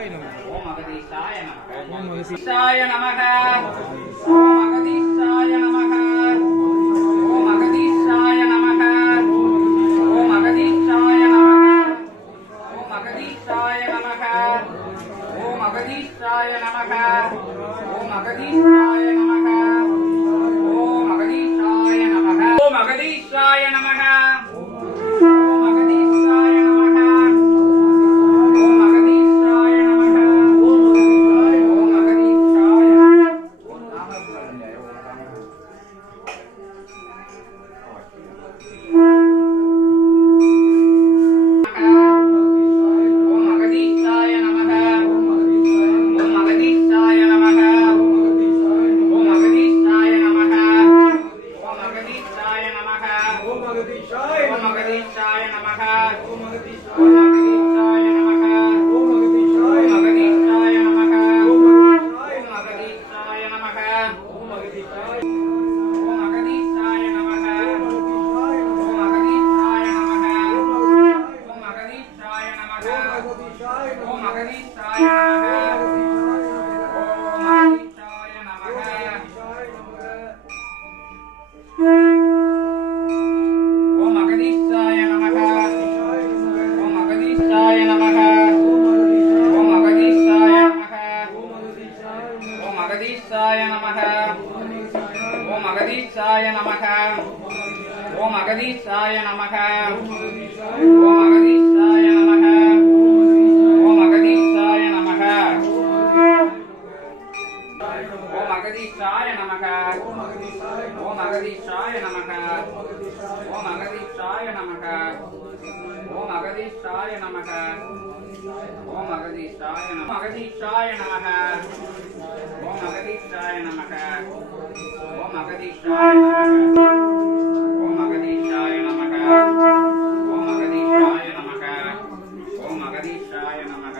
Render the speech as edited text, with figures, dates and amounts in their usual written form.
ஓம் அகதீஷாய நமக. ஓம் அகதீஷாய நமக. ஓம் அகதீஷாய நமக. ஓம் அகதீஷாய நமக. ஓம் அகதீஷாய நமக. ஓம் அகதீஷாய நமக. ஓம் அகதீஷாய நமக. ஓம் அகதீஷாய நமக. ஓம் அகதீஷாய நமக. ஓம் அகதீஷாய நமக. ஓம் அகதீஷாய நமக. ஓம் அகதீஷாய நமக. ஓம் அகதீஷாய ஓம் அகதீஷாய நமக. ஓம் அகதீஷாய நமக. ஓம் அகதீஷாய நமக. ஓம் அகதீஷாய நமக. ஓம் அகதீஷாய நமக. ஓம் அகதீஷாய நமக. ஓம் அகதீஷாய நமக. ஓம் அகதீஷாய நமக. அகதீஷாய நமக. ஓம் அகதீஷாய நமக. ஓம் அகதீஷாய நமக. ஓம் அகதீஷாய நமக. ஓம் அகதீஷாய நமக. ஓம் அகதீஷாய நமக.